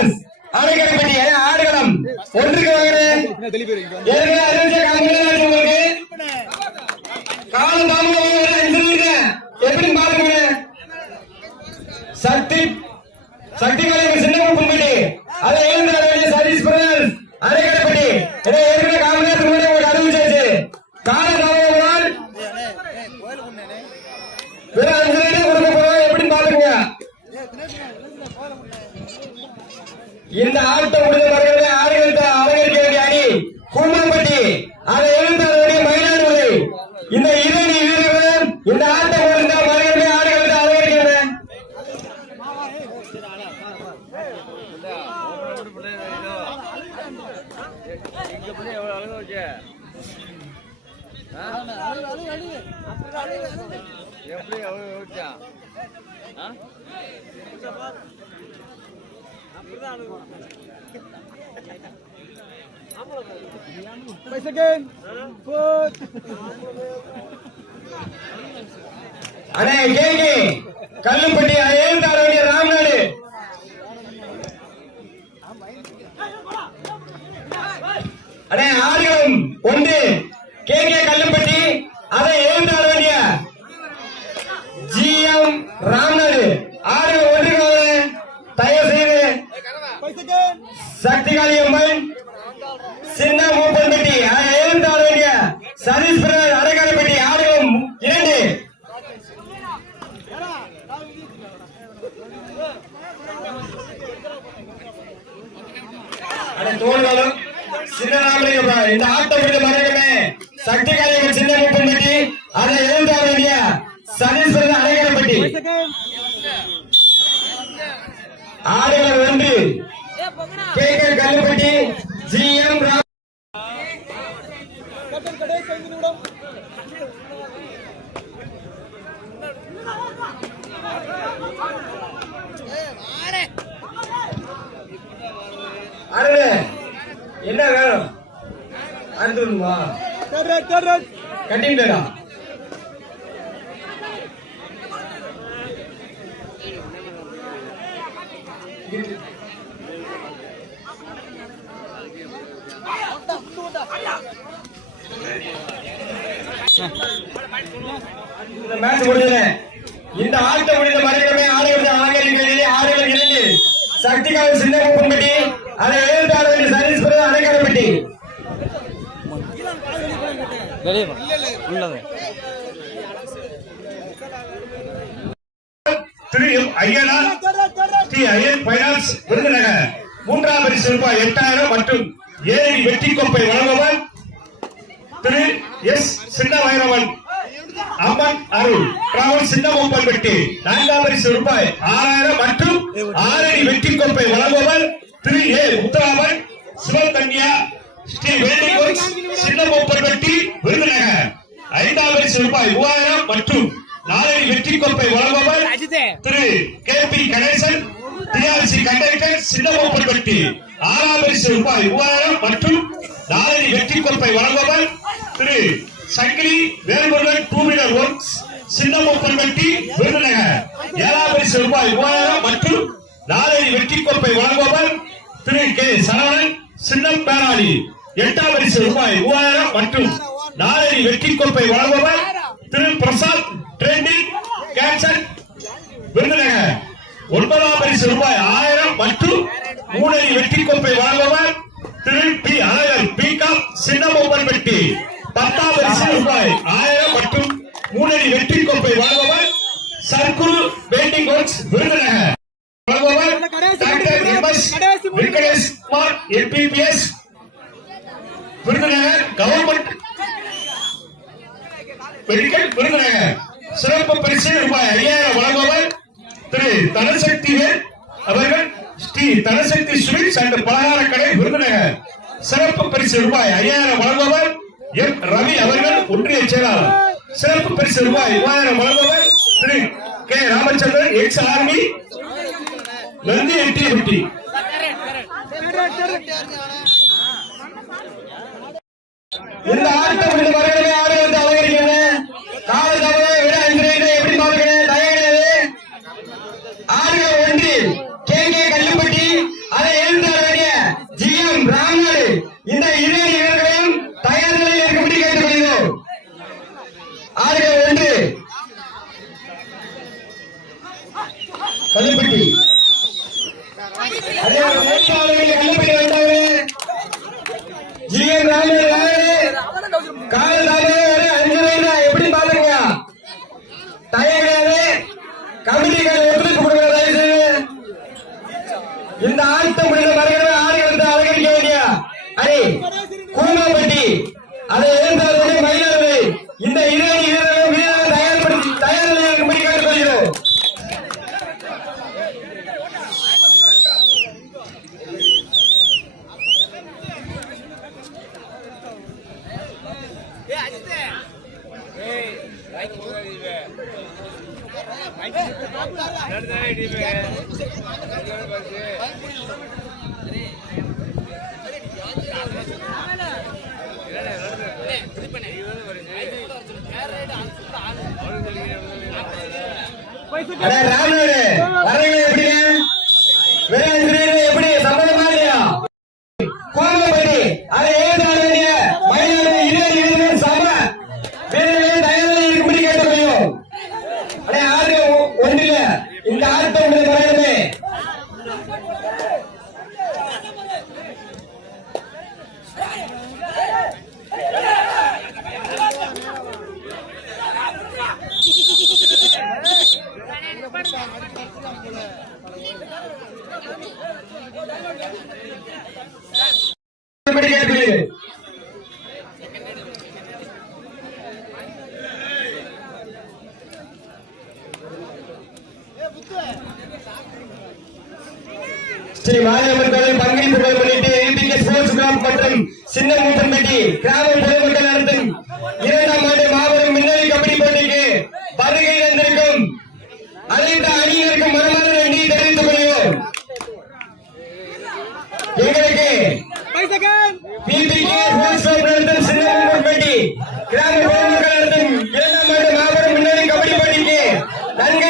Brothers அரைக்கரைப்பட்டி ஆடுகளம் ஒன்றுக்கு காலம் எப்படி பாருங்க சக்தி சக்தி காலையில் சின்ன கும்படி அதை எழுந்து சதீஷ் பிரதர்ஸ் அரைக்கரைப்பட்டி ஏற்கனவே காமராஜர் முன்னாடி அறிவிச்சாச்சு காலம் தாமதமானால் கொடுக்க போறோம் எப்படி பாருங்க இந்த ஆட்டம் முடிந்தவர்களே ஆடுகளுக்கு அலங்கரிக்க வேண்டிய அணி கூமாம்பட்டி அதை எழுந்த மயிலாடுதுறை இந்த இரணி வீரர்கள் இந்த ஆட்டம் முடிந்த மகளிர்களே ஆடுகளுக்கு அலங்கரிக்கிறது அண்ணே கேகே கல்லுப்பட்டி எழுந்தாட வேண்டிய ராம்நாடு அண்ணே ஆடுகளம் ஒன்று கேகே கல்லுப்பட்டி அதை எழுந்தாட வேண்டிய ஜிஎம் ராம்நாடு ஆடுகள் ஒன்று தயவு செய்து சக்திகாளி அம்மன் சின்ன மூப்பன்பட்டி அதை எழுந்தாட வேண்டிய சதீஷ் பிரதர் அரைக்காரப்பட்டி ஆடுகளும் இரண்டு தோல்களும் சின்ன இந்த ஆட்டம் முடிந்த மரகமே சக்தி காளியம்மன் சின்ன மூப்பன்பட்டி அதை எழுந்தாட வேண்டிய சதீஷ் பிரதர் அரைக்காரப்பட்டி ஆடுகள் ஒன்று கேகே கல்லுப்பட்டி ஜிஎம் என்ன வேணும் அடுத்துமா கட்டிட்டா இந்த மேட்ச் முடிஞ்சது இந்த ஆட்டம் முடிந்த மறுபடியுமே ஆடுகிறது ஆடுகள் இரண்டு சக்திகால சின்ன மூப்பன்பட்டி அதை எழுந்தாட வேண்டிய சதீஷ் பிரதர் அரைக்காரப்பட்டி திரு ஐயனார் ஸ்ரீ ஐயன் பைனான்ஸ் விருதுநகர் மூன்றாம் பரிசு ரூபாய் 8000 மற்றும் ஏழடி வெற்றி கோப்பை வழங்குவர் திரு எஸ் சின்ன வைரவன் அம்மன் அருள் டிராவல் சின்ன மூப்பன்பட்டி நான்காம் பரிசு ரூபாய் 6000 மற்றும் 6 அடி வெற்றி கோப்பை வழங்குவர் திரு ஏ முத்துராமன் சிவகன்யா ஸ்ரீ வேண்டிகோஸ் சின்ன மூப்பன்பட்டி விருதுநகர் ஐந்தாம் பரிசு ரூபாய் 3000 மற்றும் 4 அடி வெற்றி கோப்பை வழங்குவர் திரு K P Ganesan TRC conductor Chinna Mooppanpatti ஆறாம் பரிசு ரூபாய் 3000 மற்றும் 4 அடி வெற்றி கோப்பை வழங்குவர் திரு சங்கிலி வேல்முருகன் டூ வீலர் ஒர்க்ஸ் சின்ன மூப்பன்பட்டி விருதுநகர் ஏழாம் பரிசு ரூபாய் 3000 மற்றும் 4 அடி வெற்றி கோப்பை வழங்குவர் திரு கே சரவணன் சின்னம் பேராளி எட்டாம் பரிசு ரூபாய் 3000 மற்றும் 4 அடி வெற்றி கோப்பை வழங்குவர் திரு பிரசாத் ட்ரெண்டிங் கேன்சர் விருதுநகர் ஒன்பதாம் பரிசு ரூபாய் 1000 மற்றும் 3 அடி வெற்றி கோப்பை வழங்குவர் திரு பி அழகர் பிகாம் சின்ன மூப்பன்பட்டி பத்தாம் பரிசு ரூபாய் 1000 மற்றும் 3 அடி வெற்றி கோப்பை வழங்குவர் சர்க்குரு பெயிண்டிங் ஒர்க்ஸ் விருதுநகர் வழங்குவர் doctor MS Venkatesh Kumar MBBS Virudhunagar government medical Virudhunagar சிறப்பு பரிசு ரூபாய் 5000 வழங்குவர் திரு தனசக்தி அவர்கள் ஸ்ரீ தனசக்தி ஸ்வீட்ஸ் அண்ட் பலகார கடை விருதுநகர் சிறப்பு பரிசு ரூபாய் 5000 வழங்குவர் எம் ரவி அவர்கள் ஒன்றிய செயலாளர் சிறப்பு பரிசு ரூபாய் 3000 வழங்குவர் திரு கே ராமச்சந்திரன் எக்ஸ் ஆர்மி நந்தி எட்டி இந்த ஆட்டம் இந்த மரங்களை ஆடு வந்து அலங்கரிக்கிறது காலை தவறை விட 5 எப்படி பாருங்க ஆடுகள் ஒன்று கே கல்லுப்பட்டி அதை அதே வேட்பாளர்கள் கண்டுபிடி வந்தாங்க. ஜிஎம் காலதாவே 5 வயது எப்படி பாருங்க. டயம் கிடையாது. கமிட்டிக்கார ஒத்துழைப்பு கொடுக்கிற தயவு இந்த ஆட்டம் முடிந்த மறுகளை ஆடுகளுக்கு அலங்கரிக்க வேண்டிய அணி கூமாப்பட்டி அதை எதிர்த்தால் மயிலாடுதுறை இந்த 2 வீரர்கள் தயார்படுத்தி தயார் நிலையில் இருக்கும்படி கேட்டுக்கொள்கிறோம். எப்படி சம்பளமா இல்லையா கோமப்பட்டி அதை ஏற்ற வேண்டிய மயிலாடுதுறை 2 வீரர்கள் சம வீரர்கள் தயாரில் இருக்கும்படி கேட்டுக்கொள்கிறோம். அடே ஆறு ஒன்றில இந்த ஆட்டம் வரணுமே. ஸ்ரீ மாரியம்மன் கோயில் பங்கேற்புகளை முன்னிட்டு ஏபிகே ஸ்போர்ட்ஸ் கிளப் மற்றும் சின்னமுத்தம்பட்டி கிராம பொதுமக்கள் நடத்தும் 2ஆம் ஆண்டு மாபெரும் மின்னணு கபடி போட்டிக்கு வருகை வந்திருக்கும் அனைத்து அணியினருக்கும் மனமார்ந்த நன்றி தெரிவித்துக் கொள்கிறோம். எங்களுக்கு பிபிகே ஸ்போர்ட்ஸ் கிளப் நடத்தும் சின்னமுத்தம்பட்டி கிராம பொதுமக்கள் நடத்தும் 2ஆம் ஆண்டு மாபெரும் மின்னணு கபடி போட்டிக்கு நன்கு